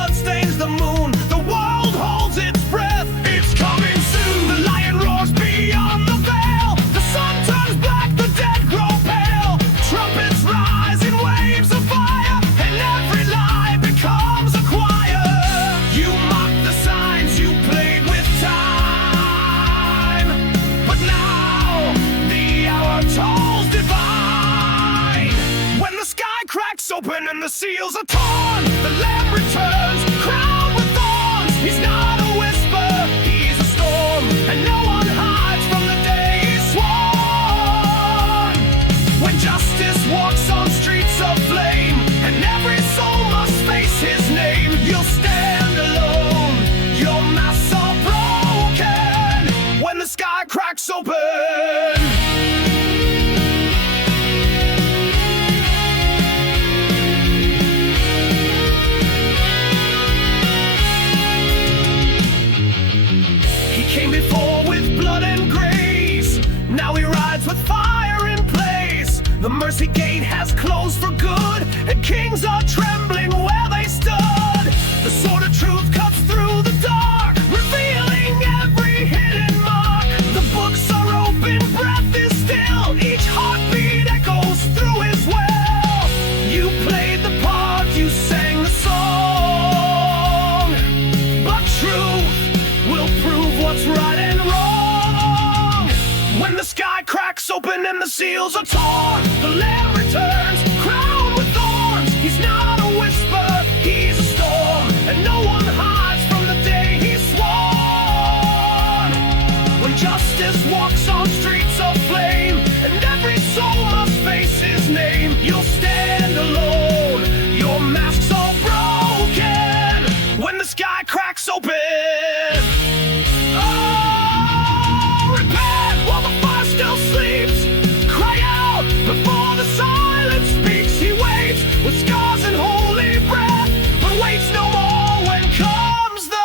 blood stains the moon. The world holds its breath. It's coming soon. The lion roars beyond the veil. The sun turns black, the dead grow pale. Trumpets rise in waves of fire, and every lie becomes a choir. You mock the signs you played with time, but now the hour tolls divine. When the sky cracks open and the seals are torn, the Lamb returns, crowned with thorns. He's not a whisper, he's a storm, and no one hides from the day he's sworn. When justice walks on streets of flame, and every soul must face his name, you'll stand alone, your masks are broken. When the sky cracks open, came before with blood and grace. Now he rides with fire in place. The mercy gate has closed for good, and kings are trembling where they stood. The sword of truth cuts through the dark, revealing every hidden mark. The books are open, breath is still. Each heartbeat echoes through his will. You played the part, you sang the song, but truth will prove what's right and wrong. When the sky cracks open and the seals are torn, the Lamb returns, crowned with thorns. He's not a whisper, he's a storm, and no one hides from the day he's sworn. When justice walks on streets of flame, and every soul must face his name, you'll stand alone, your masks are broken. When the sky cracks open, before the silence speaks, he waits with scars and holy breath, but waits no more when comes the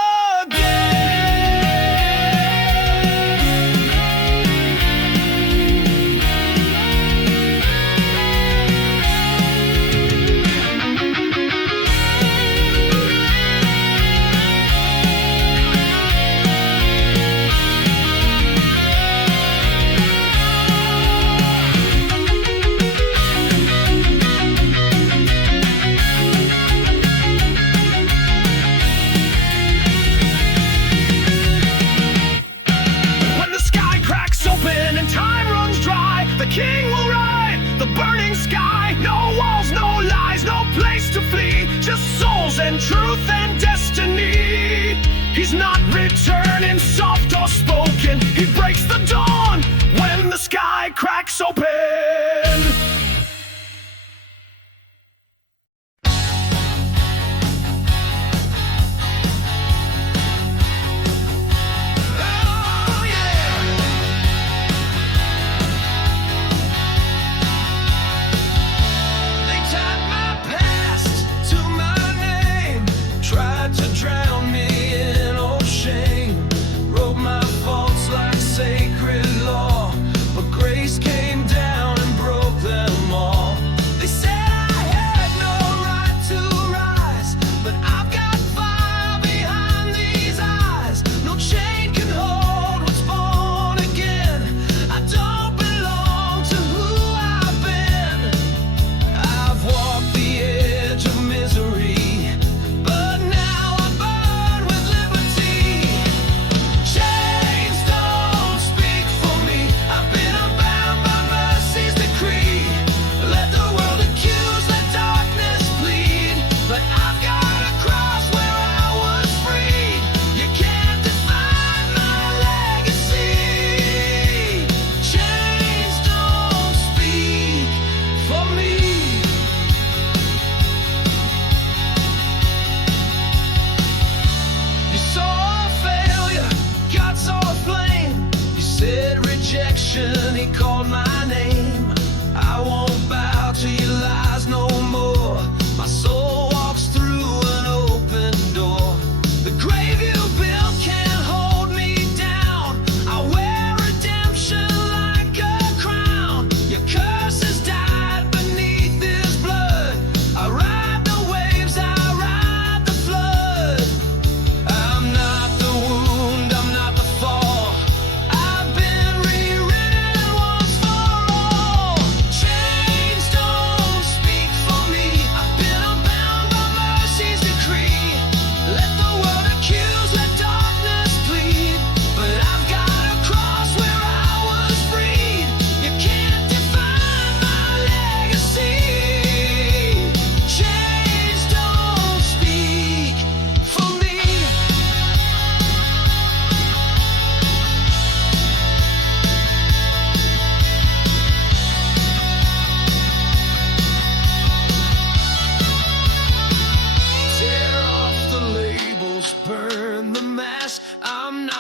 King will ride the burning sky. No walls, no lies, no place to flee. Just souls and truth and destiny. He's not returning soft or spoken. He breaks the dawn when the sky cracks open. Drown me in old shame, wrote my faults like sacred law, but grace came down.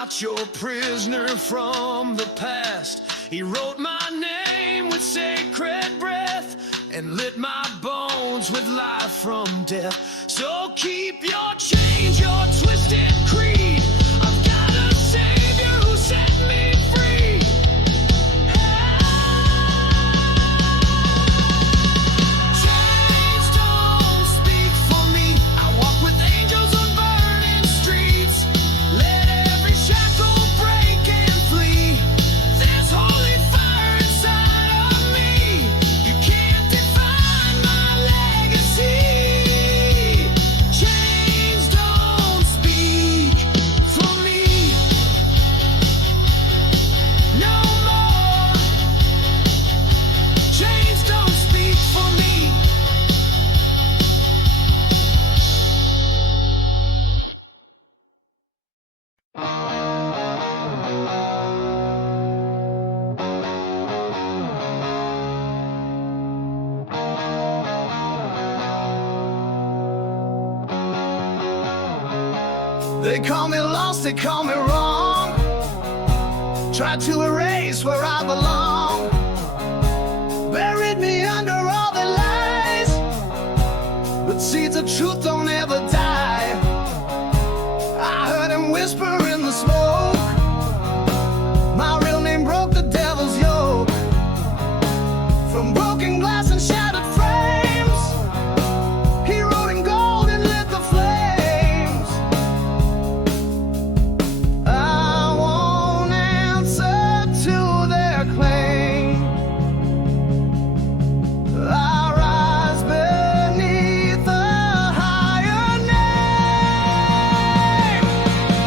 not your prisoner from the past. He wrote my name with sacred breath and lit my bones with life from death. So keep your change, your twisted creed. I've got a savior who set me free. Chains don't speak for me. I walk with angels on burning streets. Let every shackle break and flee. There's holy fire inside of me. You can't define my legacy. Chains don't speak for me no more. Chains don't speak for me. They call me lost, they call me wrong. Tried to erase where I belong. Buried me under all the lies. But seeds of truth don't ever die. I heard him whisper in the smoke. My real name broke the devil's yoke. From broken glass and shattered frames, he wrote in gold and lit the flames. I won't answer to their claim. I rise beneath a higher name.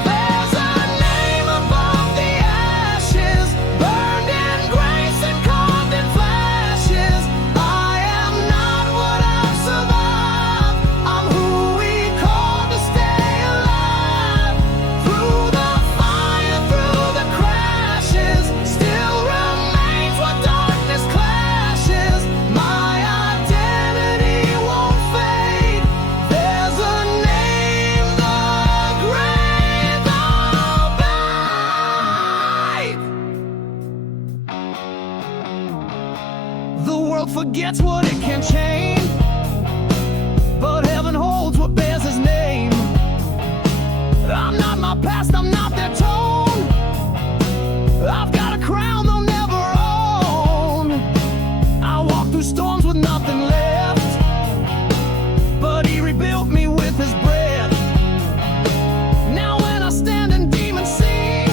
There's a name above the ashes, burned in grace and carved in flashes. I am not what I've survived. I'm who he called to stay alive. Through the fire, through the crashes, still remains what darkness clashes. My identity won't fade. There's a name the grave obeyed. The world forgets what it can change, but heaven holds what bears his name. I'm not my past, I'm not their tone. I've got a crown they'll never own. I walk through storms with nothing left, but he rebuilt me with his breath. Now when I stand and demons see,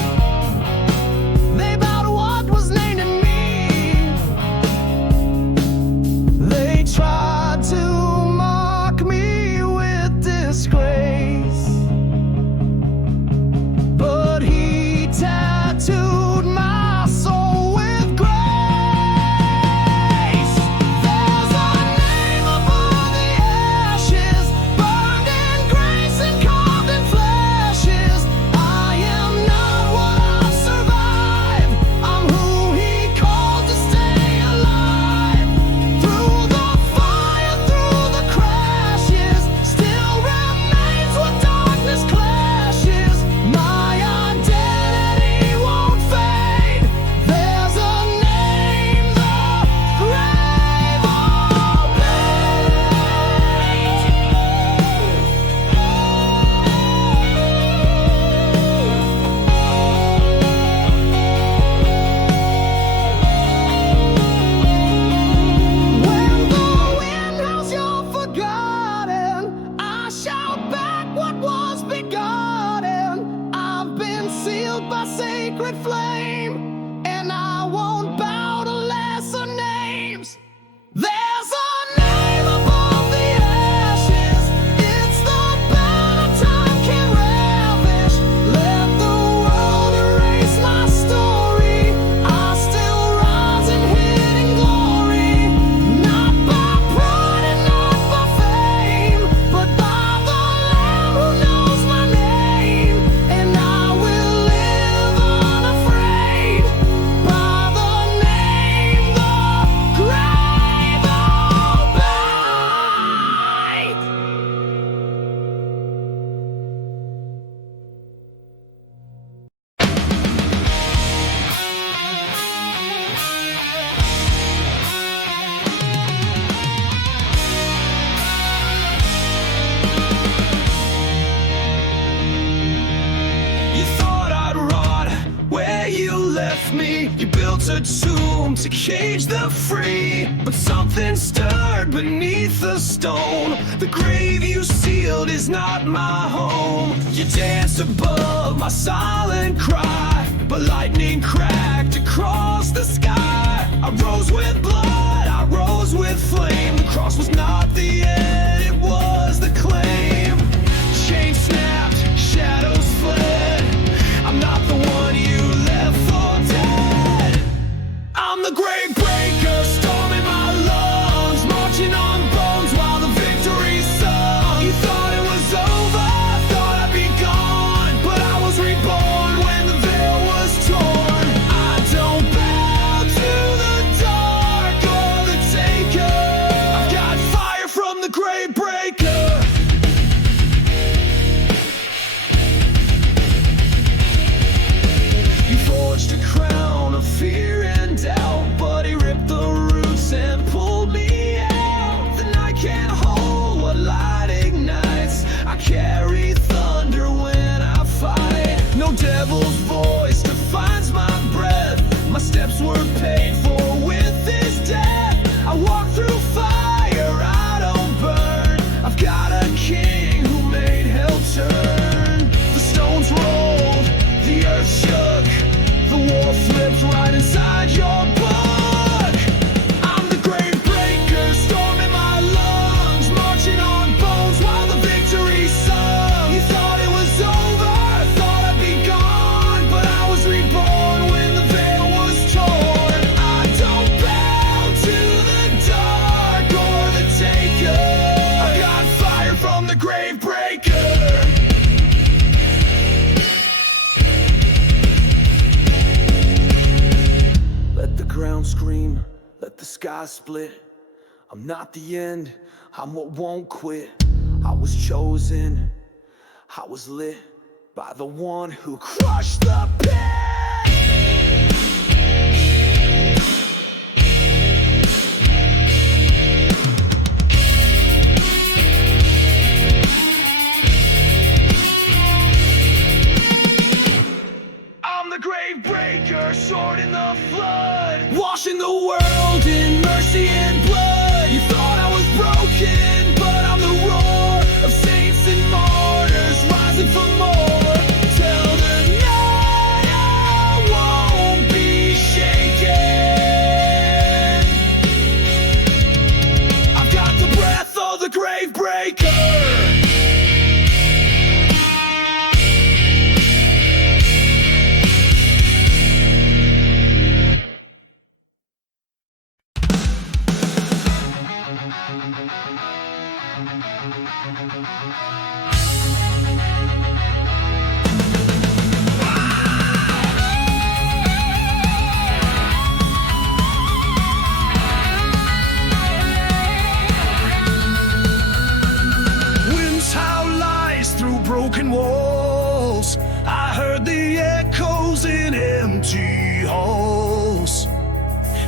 they bow to what was named in me. They tried to mock me with disgrace, but he tattooed my soul with grace. There's a name above the ashes, burned in grace and carved in flashes. I am not what I've survived. I'm who he called to stay alive. Through the fire, through the crashes, still remains what darkness clashes. My identity won't fade. There's a name the grave When the wind howls you're forgotten, I shout back what was begotten. I've been sealed by sacred flame, and I won't bow to lesser names. There's a name above the ashes. It's the banner time can ravish. Let the world erase my story. I still rise in hidden glory. Not by pride and not by fame, but by the Lamb who knows my name. And I will live unafraid. left me. You built a tomb to cage the free, but something stirred beneath the stone. The grave you sealed is not my home. You danced above my silent cry, but lightning cracked across the sky. I rose with blood, I rose with flame. The cross was not the end, it was the claim. Chains snapped, shadows fled. I'm not the one you left for dead. I'm the Gravebreaker, storm in my lungs, marching on bones while the victory sung. You thought it was over, thought I'd be gone, but I was reborn when the veil was torn. I don't bow to the dark or the taker. I've got fire from the Gravebreaker. You forged a crown of fear and doubt, but he ripped the roots and pulled me out. The night can't hold what light ignites. I carry thunder when I fight. No devil's voice defines my breath. My steps were paid for with his death. I walk through fire, I don't burn. I've got a king who made hell turn. The stones rolled, the earth shook, the war flipped right inside your book. I'm the Gravebreaker, storm in my lungs, marching on bones while the victory sung. You thought it was over, thought I'd be gone, but I was reborn when the veil was torn. I don't bow to the dark or the taker. I got fire from the Gravebreaker. Let the ground scream, let the sky split. I'm not the end, I'm what won't quit. I was chosen, I was lit by the one who crushed the pit. I'm the Gravebreaker, sword in the flood, washing the world in mercy and blood. You thought I was broken, but I'm the roar of saints and martyrs rising for more. Tell the night I won't be shaken. I've got the breath of the Gravebreaker. Winds howl lies through broken walls. I heard the echoes in empty halls.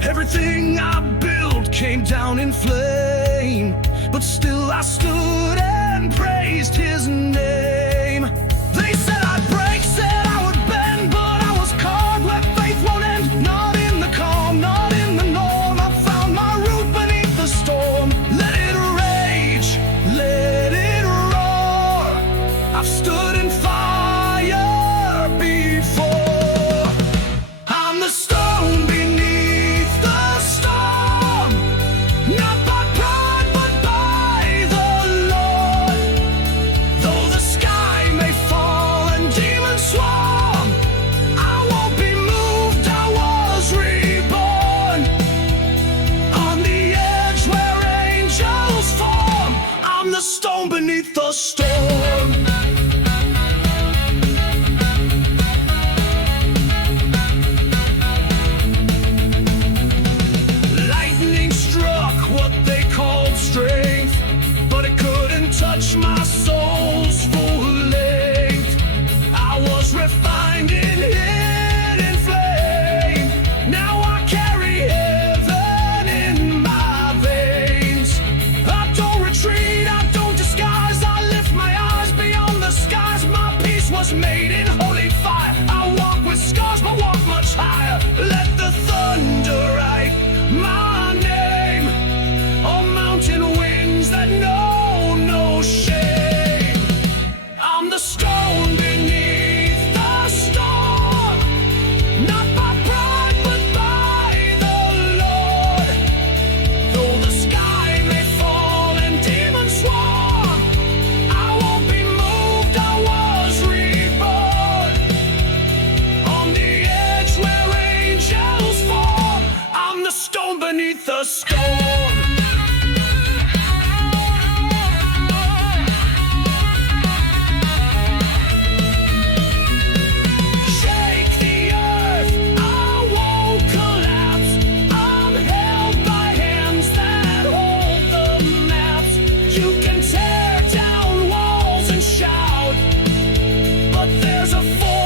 Everything I built came down in flame, but still I stood and praised his name. They said I'd break, said I would bend, but I was caught where faith won't end. Not in the calm, not in the norm. I found my root beneath the storm. Let it rage, let it roar. I've stood in fire before. I'm the stone beneath the storm, not by pride but by the Lord. Though the sky may fall and demons swarm, I won't be moved, I was reborn. On the edge where angels form, I'm the stone beneath the storm. Lightning struck what they called strength, but it couldn't touch my soul's full length. I was refined in hidden flame. Now I carry heaven in my veins. I don't retreat, I don't disguise. I lift my eyes beyond the skies. My peace was made in holy fire. I walk with scars but walk much higher. stone beneath the storm, not by pride but by the Lord. Though the sky may fall and demons swarm, I won't be moved, I was reborn. On the edge where angels form, I'm the stone beneath the storm. Shake the earth, I won't collapse. I'm held by hands that hold the maps. You can tear down walls and shout, but there's a force